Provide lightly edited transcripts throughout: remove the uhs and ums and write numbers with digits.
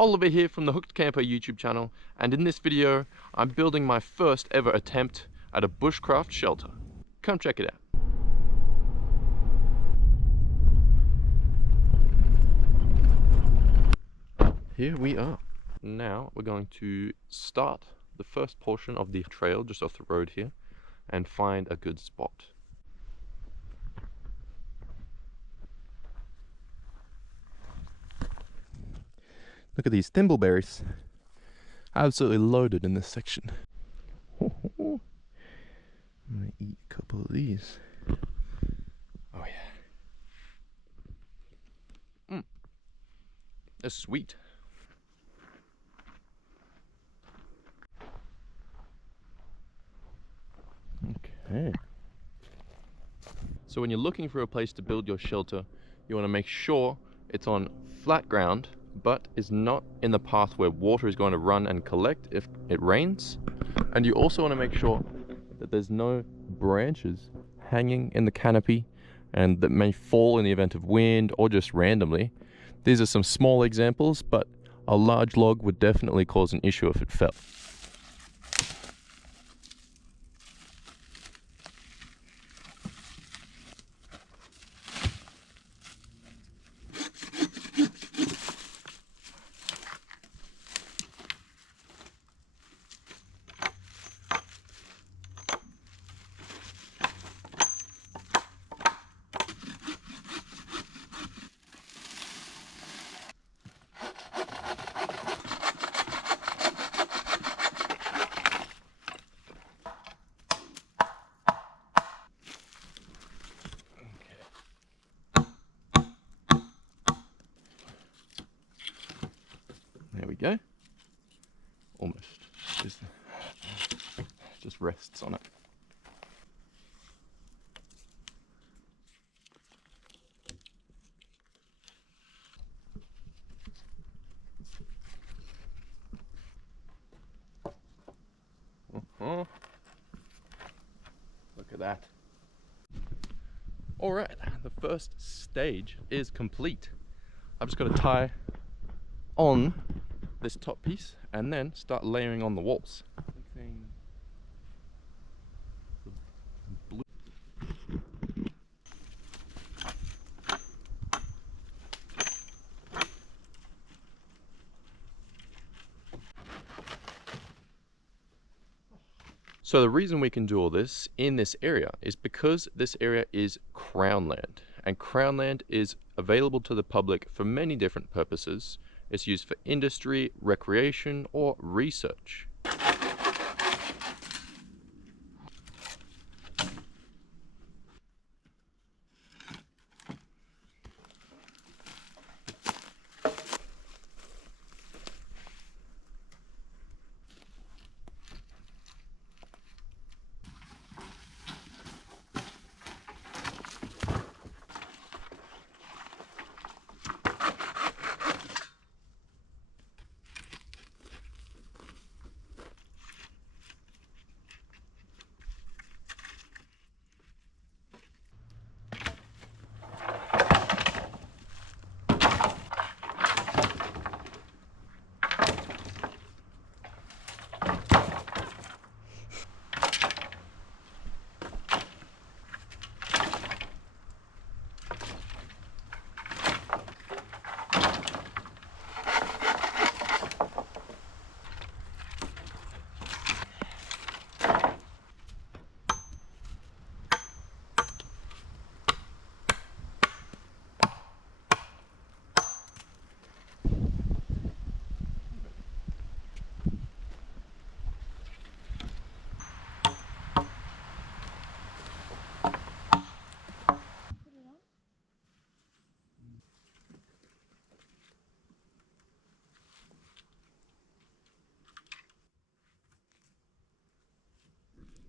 Oliver here from the Hooked Camper YouTube channel, and in this video I'm building my first ever attempt at a bushcraft shelter. Come check it out. Here we are. Now we're going to start the first portion of the trail just off the road here and find a good spot. Look at these thimbleberries. Absolutely loaded in this section. I'm gonna eat a couple of these. Oh yeah. They're sweet. Okay. So when you're looking for a place to build your shelter, you want to make sure it's on flat ground, but is not in the path where water is going to run and collect if it rains. And you also want to make sure that there's no branches hanging in the canopy and that may fall in the event of wind or just randomly. These are some small examples, but a large log would definitely cause an issue if it fell. There we go. Almost. Just rests on it. Look at that. Alright, the first stage is complete. I've just got to tie on this top piece and then start layering on the walls. So the reason we can do all this in this area is because this area is crown land, and crown land is available to the public for many different purposes. It's used for industry, recreation, or research.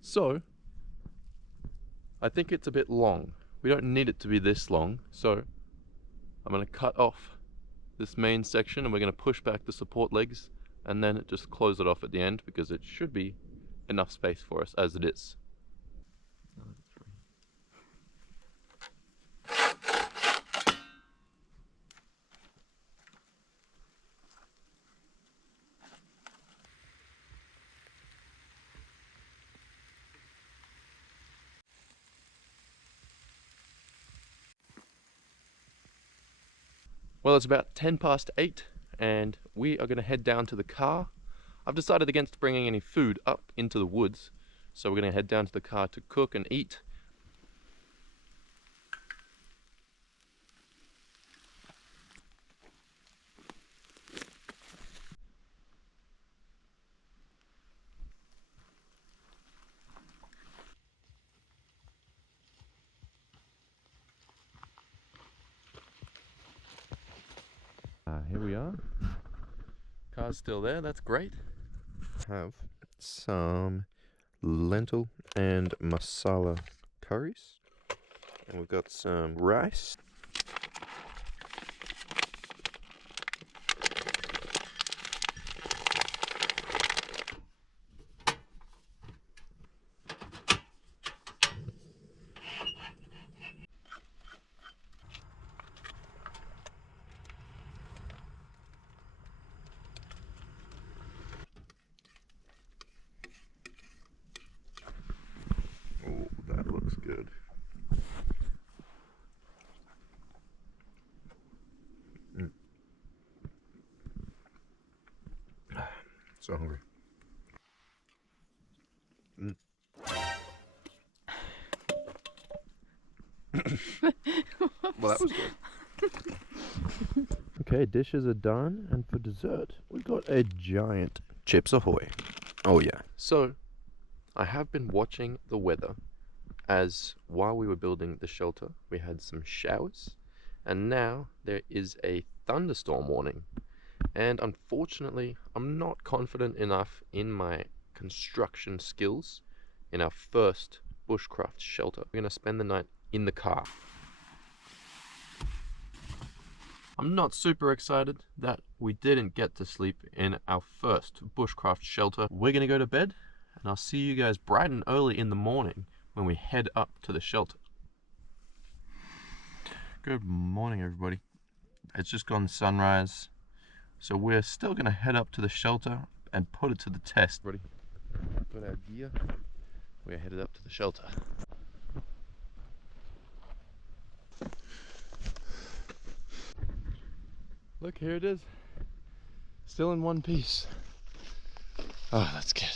So, I think it's a bit long. We don't need it to be this long, so I'm going to cut off this main section and we're going to push back the support legs and then just close it off at the end because it should be enough space for us as it is. Well, it's about 10 past 8 and we are going to head down to the car. I've decided against bringing any food up into the woods, so we're going to head down to the car to cook and eat. Here we are. Car's still there, that's great. Have some lentil and masala curries, and we've got some rice. Oh, that looks good. So hungry. Well, that was good. Okay, dishes are done, and for dessert, we've got a giant Chips Ahoy. Oh yeah. So, I have been watching the weather, as while we were building the shelter, we had some showers, and now there is a thunderstorm warning. And unfortunately, I'm not confident enough in my construction skills in our first bushcraft shelter. We're going to spend the night in the car. I'm not super excited that we didn't get to sleep in our first bushcraft shelter. We're going to go to bed, and I'll see you guys bright and early in the morning when we head up to the shelter. Good morning, everybody. It's just gone sunrise, so we're still going to head up to the shelter and put it to the test. Ready? Got our gear. We're headed up to the shelter. Look, here it is. Still in one piece. Oh, that's good.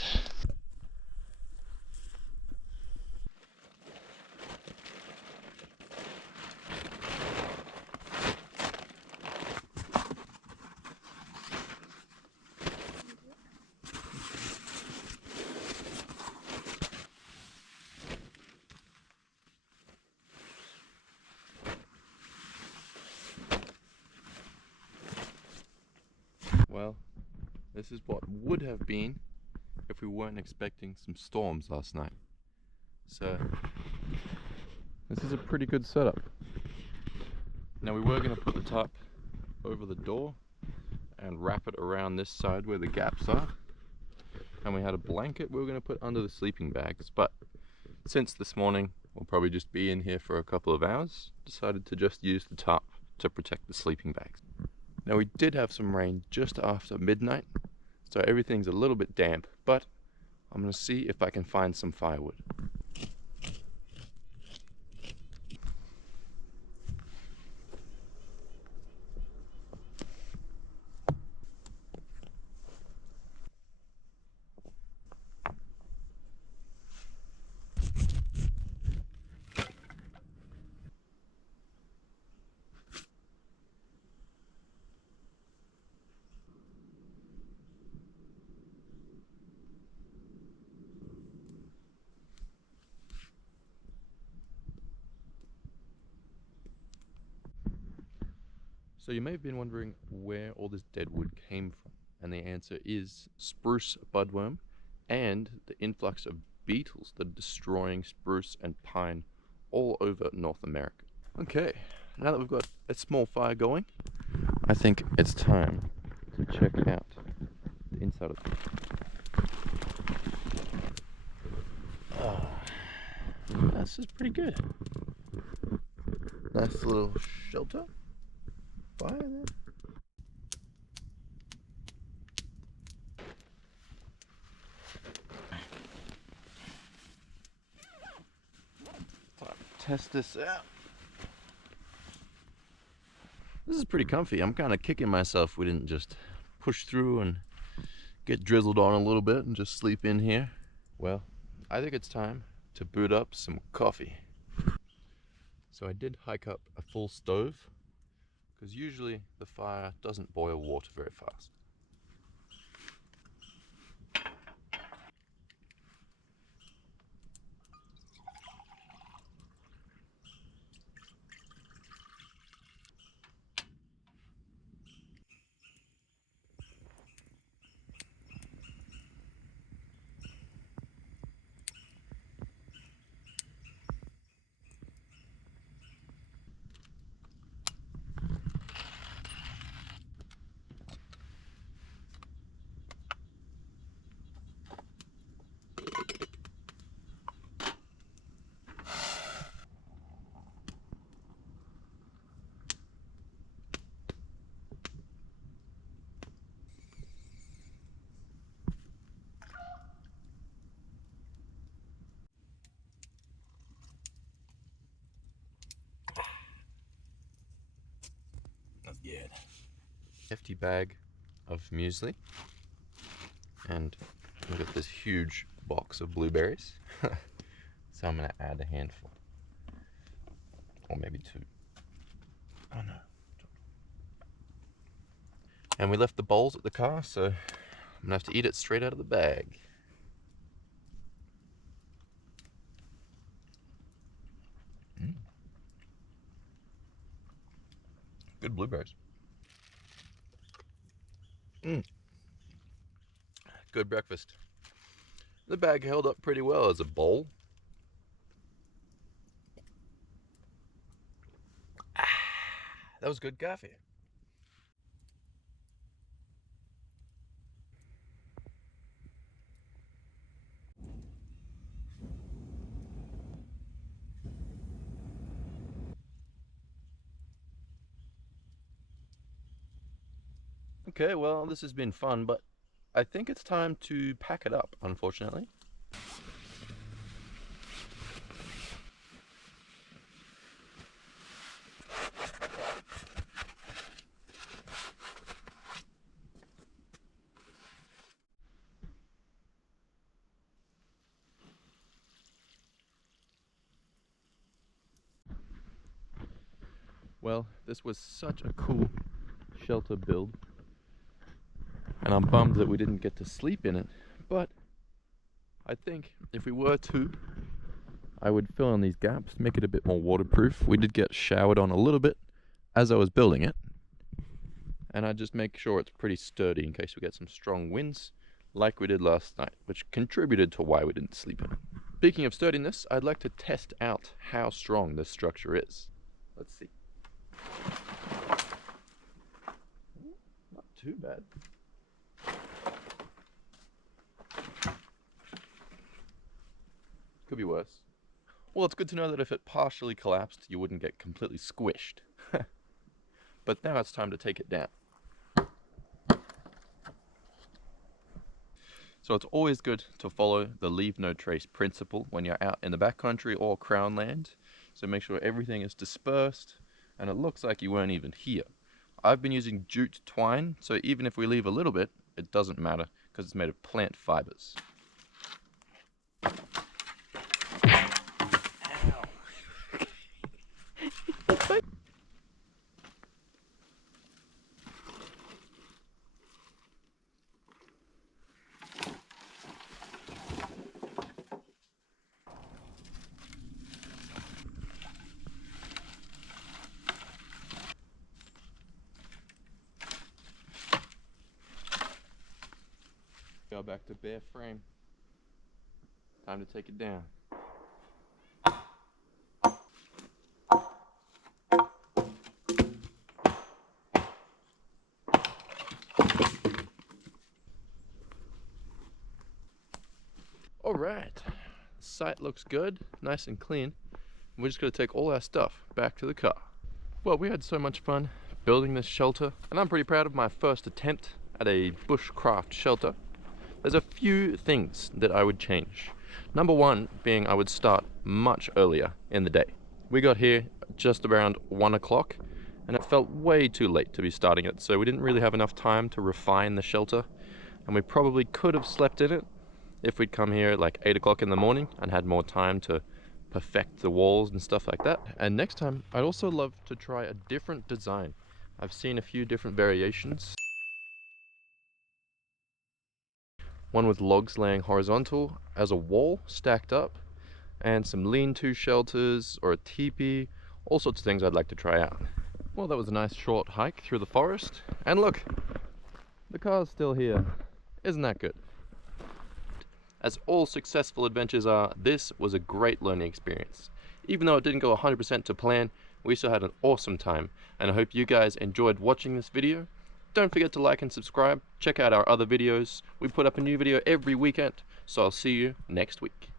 Well, this is what would have been if we weren't expecting some storms last night. So, this is a pretty good setup. Now, we were going to put the tarp over the door and wrap it around this side where the gaps are. And we had a blanket we were going to put under the sleeping bags. But since this morning we'll probably just be in here for a couple of hours, decided to just use the tarp to protect the sleeping bags. Now, we did have some rain just after midnight, so everything's a little bit damp, but I'm going to see if I can find some firewood. So you may have been wondering where all this deadwood came from, and the answer is spruce budworm and the influx of beetles that are destroying spruce and pine all over North America. Okay, now that we've got a small fire going, I think it's time to check out the inside of it. This is pretty good. Nice little shelter. Fire there. Test this out. This is pretty comfy. I'm kind of kicking myself we didn't just push through and get drizzled on a little bit and just sleep in here. Well, I think it's time to boot up some coffee. So I did hike up a full stove because usually the fire doesn't boil water very fast. That's good. Hefty bag of muesli, and we've got this huge box of blueberries. So I'm gonna add a handful, or maybe two. Oh no. And we left the bowls at the car, so I'm gonna have to eat it straight out of the bag. Good blueberries. Good breakfast. The bag held up pretty well as a bowl. That was good coffee. Okay, well, this has been fun, but I think it's time to pack it up, unfortunately. Well, this was such a cool shelter build, and I'm bummed that we didn't get to sleep in it, but I think if we were to, I would fill in these gaps, make it a bit more waterproof. We did get showered on a little bit as I was building it, and I'd just make sure it's pretty sturdy in case we get some strong winds like we did last night, which contributed to why we didn't sleep in it. Speaking of sturdiness, I'd like to test out how strong this structure is. Let's see. Not too bad. Could be worse. Well, it's good to know that if it partially collapsed, you wouldn't get completely squished. But now it's time to take it down. So it's always good to follow the leave no trace principle when you're out in the backcountry or crown land. So make sure everything is dispersed and it looks like you weren't even here. I've been using jute twine, so even if we leave a little bit, it doesn't matter because it's made of plant fibers. Go back to bare frame. Time to take it down. All right, the site looks good, nice and clean. We're just gonna take all our stuff back to the car. Well, we had so much fun building this shelter, and I'm pretty proud of my first attempt at a bushcraft shelter. There's a few things that I would change. Number one being I would start much earlier in the day. We got here just around 1 o'clock, and it felt way too late to be starting it, so we didn't really have enough time to refine the shelter, and we probably could have slept in it if we'd come here at like 8 o'clock in the morning and had more time to perfect the walls and stuff like that. And next time, I'd also love to try a different design. I've seen a few different variations. One with logs laying horizontal as a wall stacked up, and some lean-to shelters or a teepee, all sorts of things I'd like to try out. Well, that was a nice short hike through the forest, and look, the car's still here. Isn't that good? As all successful adventures are, this was a great learning experience. Even though it didn't go 100% to plan, we still had an awesome time, and I hope you guys enjoyed watching this video. Don't forget to like and subscribe. Check out our other videos. We put up a new video every weekend, so I'll see you next week.